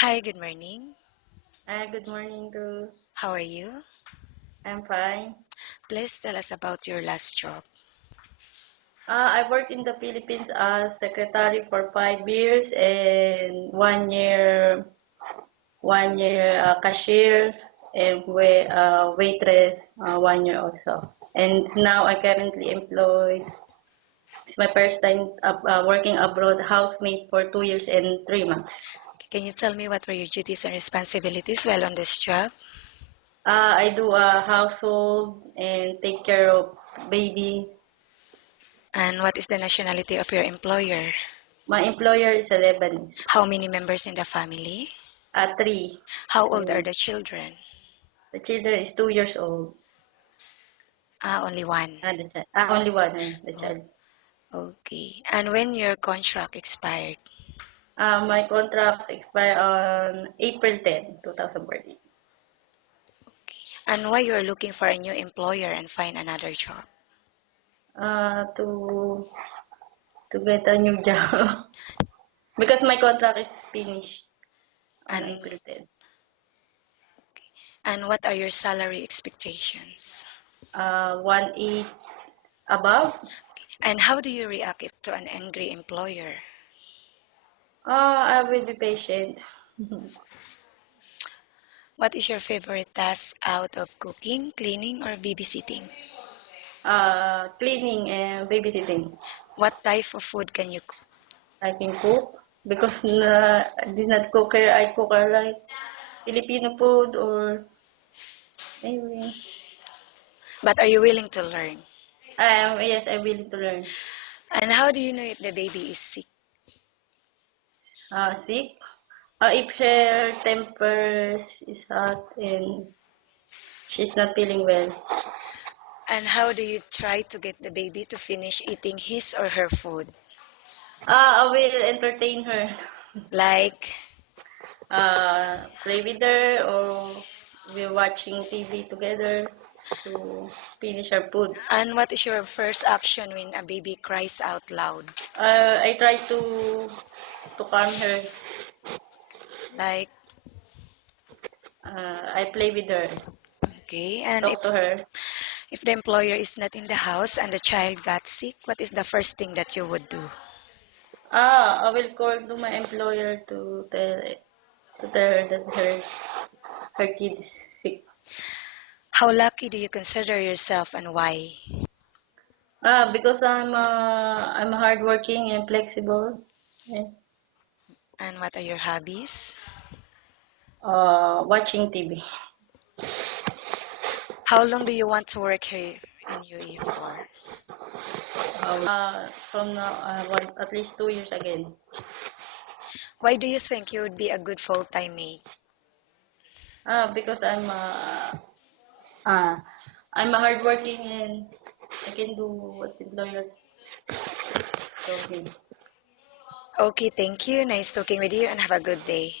Hi, good morning. Good morning to. How are you? I'm fine. Please tell us about your last job. I worked in the Philippines as secretary for 5 years and 1 year, 1 year cashier and waitress 1 year also. And now I currently employed. It's my first time working abroad, housemaid for 2 years and 3 months. Can you tell me what were your duties and responsibilities while on this job? I do a household and take care of baby. And what is the nationality of your employer? My employer is a Lebanese. How many members in the family? Three. How old are And the children? the children is 2 years old. Only one. The child. Only one, the Oh, child. okay. And when your contract expired? My contract expire on April 10, 2014. And why you are looking for a new employer and find another job? To get a new job because my contract is finished on And April 10. and what are your salary expectations? 1.8 above. And how do you react if to an angry employer? I will be patient. What is your favorite task out of cooking, cleaning, or babysitting? Cleaning and babysitting. What type of food can you cook? I can cook because I did not cook here. I cook like Filipino food or maybe. But are you willing to learn? Yes, I'm willing to learn. And how do you know if the baby is sick? Sick. If her temper is hot and she's not feeling well. And how do you try to get the baby to finish eating his or her food? I will entertain her. Like, Play with her or we're watching TV together to finish her food. and what is your first action when a baby cries out loud? I try to calm her. Like, I play with her, okay. And talk to her. if the employer is not in the house and the child got sick, what is the first thing that you would do? I will call to my employer to tell her that her kid is sick. How lucky do you consider yourself and why? Because I'm hardworking and flexible. Yeah. And what are your hobbies? Watching TV. How long do you want to work here in UAE for? From now, at least 2 years again. Why do you think you would be a good full-time maid? Because uh, I'm a hardworking and I can do what the employer told me. Okay, thank you. Nice talking with you and have a good day.